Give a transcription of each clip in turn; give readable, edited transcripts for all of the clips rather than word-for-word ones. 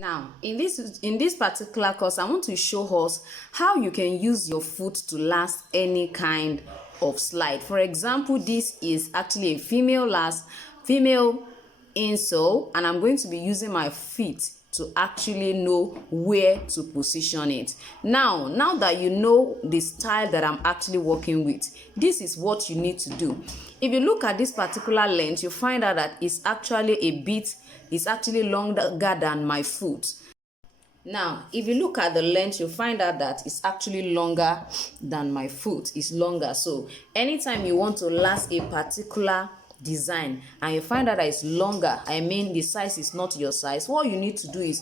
Now, in this particular course, I want to show us how you can use your foot to last any kind of slide. For example, this is actually a female insole, and I'm going to be using my feet to actually know where to position it. Now that you know the style that I'm actually working with, this is what you need to do. If you look at this particular length, you find out that it's actually longer than my foot. Now, if you look at the length, you find out that it's actually longer than my foot. It's longer. So anytime you want to last a particular design and you find out that it's longer, I mean the size is not your size, what you need to do is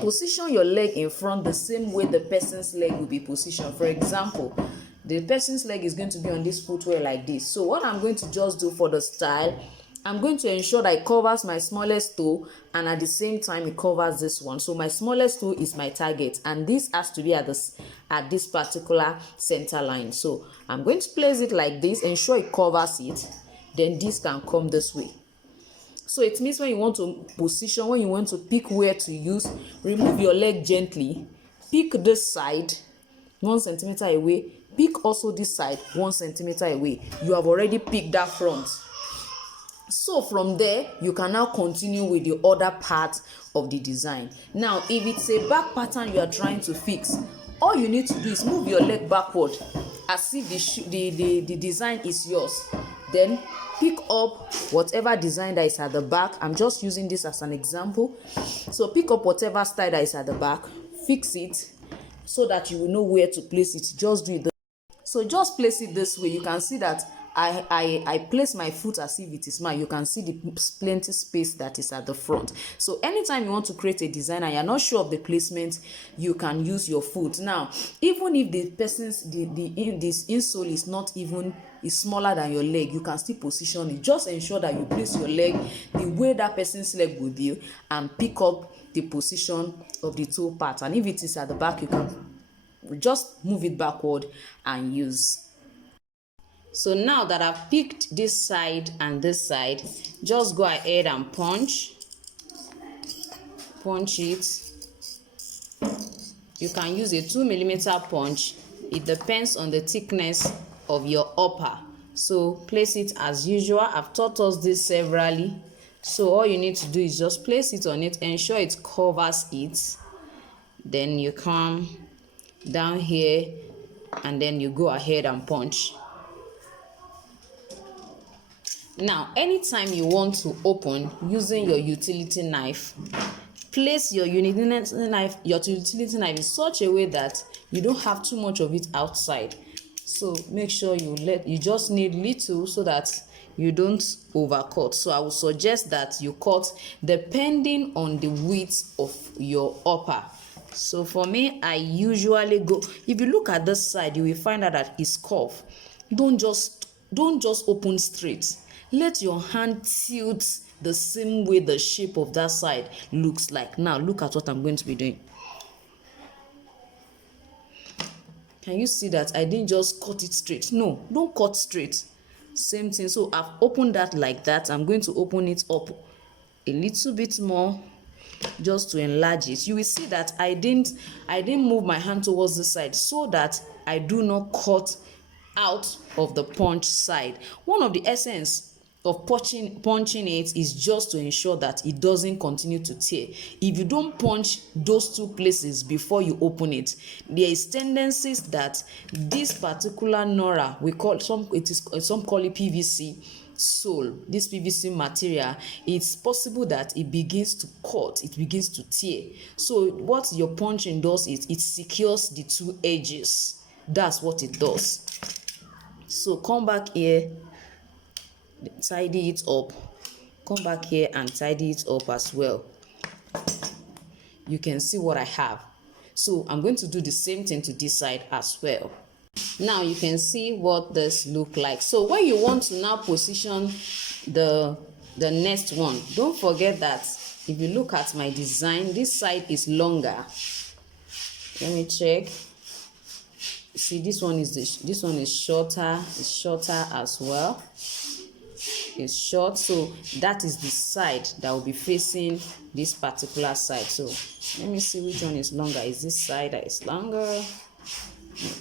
position your leg in front the same way the person's leg will be positioned. For example, the person's leg is going to be on this footwear like this. So what I'm going to just do for the style, I'm going to ensure that it covers my smallest toe and at the same time it covers this one. So my smallest toe is my target and this has to be at this particular center line. So I'm going to place it like this, ensure it covers it. Then this can come this way. So it means when you want to position, when you want to pick where to use, remove your leg gently, pick this side 1 centimeter away, pick also this side 1 centimeter away. You have already picked that front. So from there, you can now continue with the other part of the design. Now, if it's a back pattern you are trying to fix, all you need to do is move your leg backward as if the design is yours. Then pick up whatever design that is at the back. I'm just using this as an example. So pick up whatever style that is at the back, fix it so that you will know where to place it. Just do it. So just place it this way. You can see that I place my foot as if it is mine. You can see the plenty space that is at the front. So anytime you want to create a design and you're not sure of the placement, you can use your foot. Now, even if the person's this insole is smaller than your leg, you can still position it. Just ensure that you place your leg the way that person's leg will be and pick up the position of the toe part. And if it is at the back, you can just move it backward and use. So now that I've picked this side and this side, just go ahead and punch it. You can use a 2mm punch. It depends on the thickness of your upper. So place it as usual. I've taught us this severally. So all you need to do is just place it on it, ensure it covers it. Then you come down here and then you go ahead and punch. Now, anytime you want to open using your utility knife, place your utility knife in such a way that you don't have too much of it outside. So make sure you just need little so that you don't overcut. So I would suggest that you cut depending on the width of your upper. So for me, I usually go, if you look at this side, you will find out that it's curved. Don't just open straight. Let your hand tilt the same way the shape of that side looks like. Now look at what I'm going to be doing. Can you see that I didn't just cut it straight? No, don't cut straight. Same thing. So I've opened that like that. I'm going to open it up a little bit more just to enlarge it. You will see that I didn't move my hand towards the side so that I do not cut out of the punch side. One of the essence of punching it is just to ensure that it doesn't continue to tear. If you don't punch those two places before you open it, there is tendencies that this particular Nora, some call it PVC sole, this PVC material, it's possible that it begins to cut, it begins to tear. So what your punching does is it secures the two edges. That's what it does. So come back here, tidy it up, come back here and tidy it up as well. You can see what I have. So I'm going to do the same thing to this side as well. Now you can see what this look like. So when you want to now position the next one, don't forget that if you look at my design, this side is longer. Let me check. See, this one is shorter. It's shorter as well. is short, so that is the side that will be facing this particular side. So let me see which one is longer. Is this side that is longer?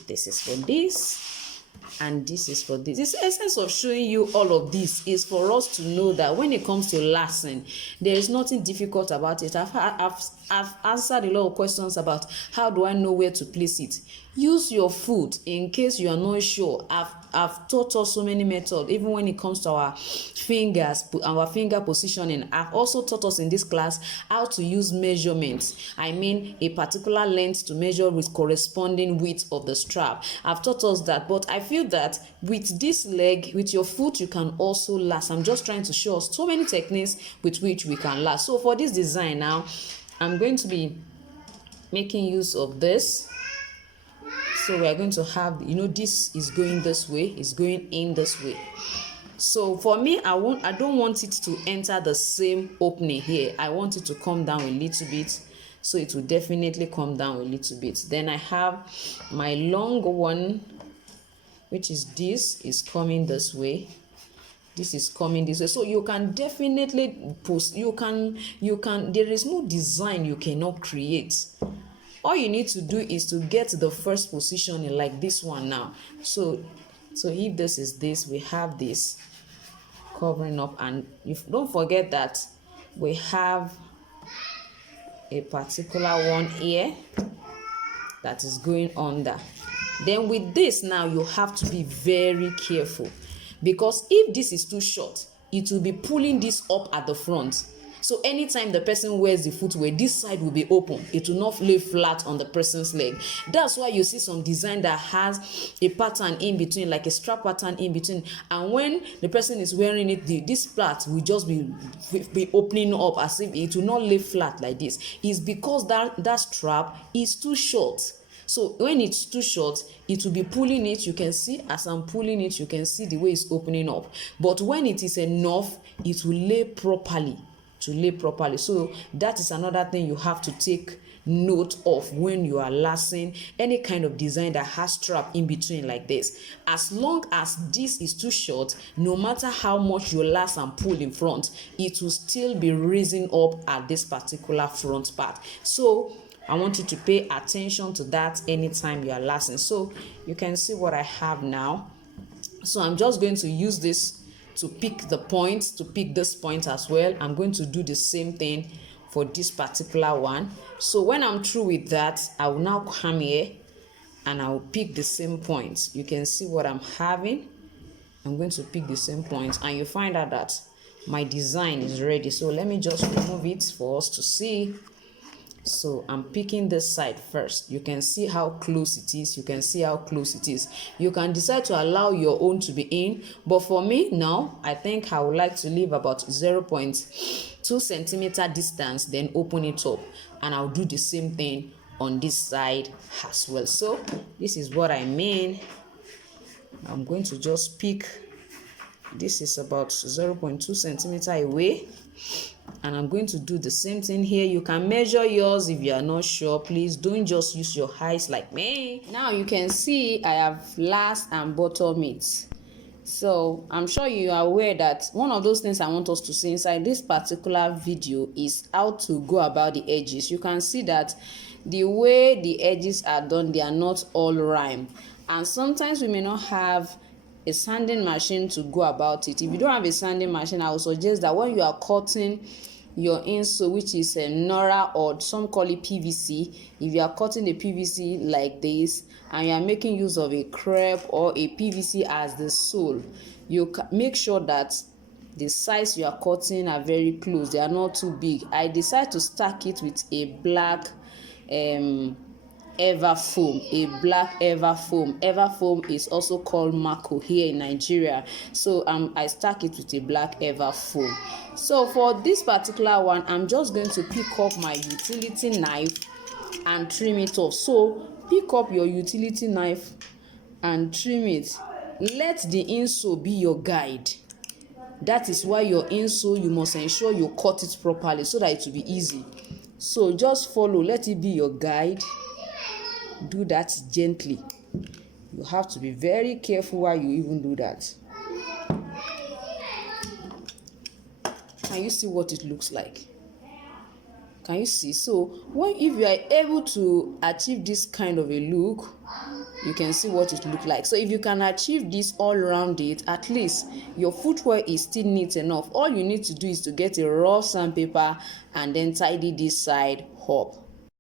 This is for this, and this is for this. This essence of showing you all of this is for us to know that when it comes to lacing, there is nothing difficult about it. I've answered a lot of questions about how do I know where to place it. Use your foot in case you are not sure. I've taught us so many methods, even when it comes to our fingers, our finger positioning. I've also taught us in this class how to use measurements. I mean, a particular length to measure with corresponding width of the strap. I've taught us that, but I feel that with this leg, with your foot, you can also last. I'm just trying to show us so many techniques with which we can last. So for this design now, I'm going to be making use of this. So we are going to have, this is going this way, it's going in this way. So for me, I don't want it to enter the same opening here. I want it to come down a little bit. So it will definitely come down a little bit. Then I have my long one, which is this, is coming this way. This is coming this way. So you can definitely post, you can, there is no design you cannot create. All you need to do is to get the first positioning like this one now. So if this is this, we have this covering up, and don't forget that we have a particular one here that is going under. Then with this now, you have to be very careful, because if this is too short, it will be pulling this up at the front. So anytime the person wears the footwear, this side will be open. It will not lay flat on the person's leg. That's why you see some design that has a pattern in between, like a strap pattern in between. And when the person is wearing it, this part will just be opening up as if it will not lay flat like this. It's because that strap is too short. So when it's too short, it will be pulling it. You can see as I'm pulling it, you can see the way it's opening up. But when it is enough, it will lay properly. So that is another thing you have to take note of when you are lacing any kind of design that has strap in between like this. As long as this is too short, no matter how much you lace and pull in front, it will still be raising up at this particular front part. So I want you to pay attention to that anytime you are lacing. So you can see what I have now. So I'm just going to use this to pick the point, to pick this point as well. I'm going to do the same thing for this particular one. So when I'm through with that, I will now come here and I will pick the same point. You can see what I'm having. I'm going to pick the same point, and you find out that my design is ready. So let me just remove it for us to see. So I'm picking this side first. You can see how close it is. You can can decide to allow your own to be in, but for me now, I think I would like to leave about 0.2 centimeter distance, then open it up, and I'll do the same thing on this side as well. So this is what I mean. I'm going to just pick, this is about 0.2 centimeter away, and I'm going to do the same thing here. You can measure yours if you are not sure. Please don't just use your eyes like me. Now you can see I have last and bottom it. So I'm sure you are aware that one of those things I want us to see inside this particular video is how to go about the edges. You can see that the way the edges are done, they are not all rhyme, and sometimes we may not have a sanding machine to go about it. If you don't have a sanding machine, I would suggest that when you are cutting your insole, which is Nora, or some call it PVC, if you are cutting the PVC like this and you are making use of a crepe or a PVC as the sole, you make sure that the size you are cutting are very close, they are not too big. I decide to stack it with a black Everfoam, a black Everfoam. Everfoam is also called Mako here in Nigeria. So I stack it with a black Everfoam. So for this particular one, I'm just going to pick up my utility knife and trim it off. So pick up your utility knife and trim it. Let the insole be your guide. That is why your insole, you must ensure you cut it properly so that it will be easy. So just follow, let it be your guide. Do that gently. You have to be very careful while you even do that. Can you see what it looks like? Can you see? So if you are able to achieve this kind of a look, you can see what it look like. So if you can achieve this all around it, at least your footwear is still neat enough. All you need to do is to get a rough sandpaper and then tidy this side up.